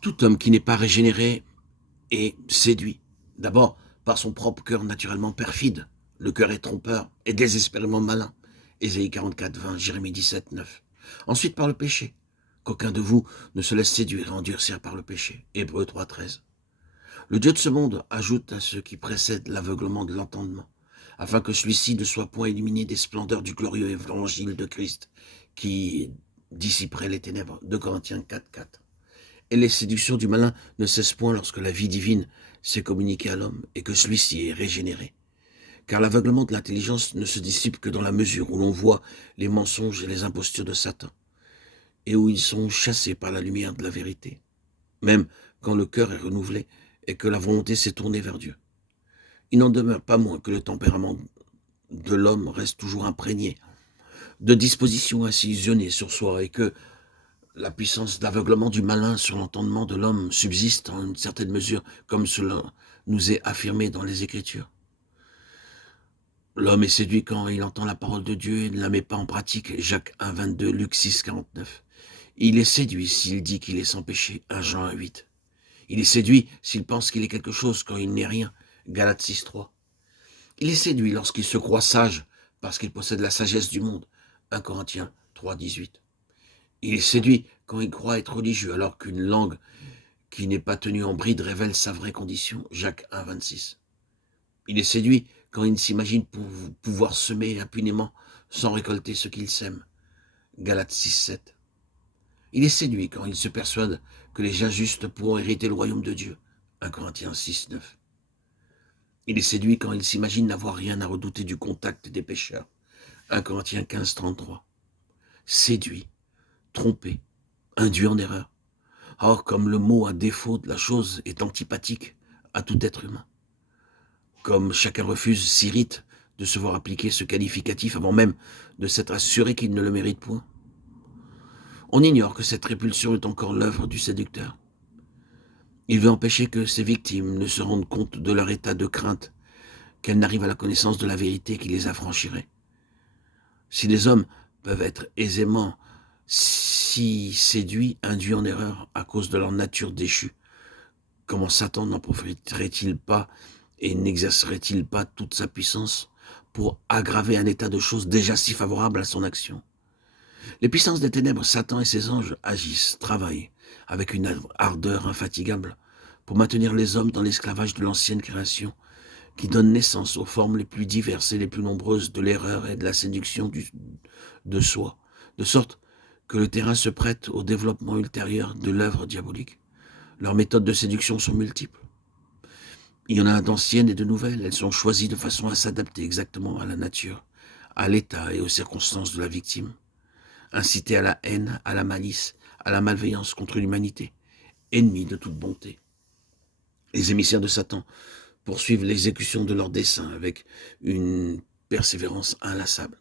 Tout homme qui n'est pas régénéré est séduit. D'abord, par son propre cœur naturellement perfide. Le cœur est trompeur et désespérément malin. Ésaïe 44, 20, Jérémie 17, 9. Ensuite, par le péché. Qu'aucun de vous ne se laisse séduire et endurcir par le péché. Hébreux 3, 13. Le Dieu de ce monde ajoute à ce qui précède l'aveuglement de l'entendement, afin que celui-ci ne soit point illuminé des splendeurs du glorieux évangile de Christ, qui dissiperait les ténèbres. 2 Corinthiens 4, 4. Et les séductions du malin ne cessent point lorsque la vie divine s'est communiquée à l'homme et que celui-ci est régénéré. Car l'aveuglement de l'intelligence ne se dissipe que dans la mesure où l'on voit les mensonges et les impostures de Satan, et où ils sont chassés par la lumière de la vérité, même quand le cœur est renouvelé et que la volonté s'est tournée vers Dieu. Il n'en demeure pas moins que le tempérament de l'homme reste toujours imprégné de dispositions assaisonnées sur soi et que la puissance d'aveuglement du malin sur l'entendement de l'homme subsiste en une certaine mesure, comme cela nous est affirmé dans les Écritures. L'homme est séduit quand il entend la parole de Dieu et ne la met pas en pratique. Jacques 1, 22, Luc 6, 49. Il est séduit s'il dit qu'il est sans péché. 1 Jean 1, 8. Il est séduit s'il pense qu'il est quelque chose quand il n'est rien. Galates 6, 3. Il est séduit lorsqu'il se croit sage parce qu'il possède la sagesse du monde. 1 Corinthiens 3, 18. Il est séduit quand il croit être religieux alors qu'une langue qui n'est pas tenue en bride révèle sa vraie condition. Jacques 1, 26. Il est séduit quand il s'imagine pouvoir semer impunément sans récolter ce qu'il sème. Galates 6, 7. Il est séduit quand il se persuade que les injustes pourront hériter le royaume de Dieu. 1 Corinthiens 6, 9. Il est séduit quand il s'imagine n'avoir rien à redouter du contact des pécheurs. 1 Corinthiens 15, 33. Séduit, trompé, induit en erreur. Or, comme le mot à défaut de la chose est antipathique à tout être humain, comme chacun refuse, s'irrite de se voir appliquer ce qualificatif avant même de s'être assuré qu'il ne le mérite point, on ignore que cette répulsion est encore l'œuvre du séducteur. Il veut empêcher que ses victimes ne se rendent compte de leur état de crainte, qu'elles n'arrivent à la connaissance de la vérité qui les affranchirait. Si les hommes peuvent être aisément si séduits, induits en erreur à cause de leur nature déchue, comment Satan n'en profiterait-il pas et n'exercerait-il pas toute sa puissance pour aggraver un état de choses déjà si favorable à son action? Les puissances des ténèbres, Satan et ses anges agissent, travaillent avec une ardeur infatigable pour maintenir les hommes dans l'esclavage de l'ancienne création qui donne naissance aux formes les plus diverses et les plus nombreuses de l'erreur et de la séduction de soi, de sorte que le terrain se prête au développement ultérieur de l'œuvre diabolique. Leurs méthodes de séduction sont multiples. Il y en a d'anciennes et de nouvelles. Elles sont choisies de façon à s'adapter exactement à la nature, à l'état et aux circonstances de la victime. Inciter à la haine, à la malice, à la malveillance contre l'humanité, ennemis de toute bonté. Les émissaires de Satan poursuivent l'exécution de leurs desseins avec une persévérance inlassable.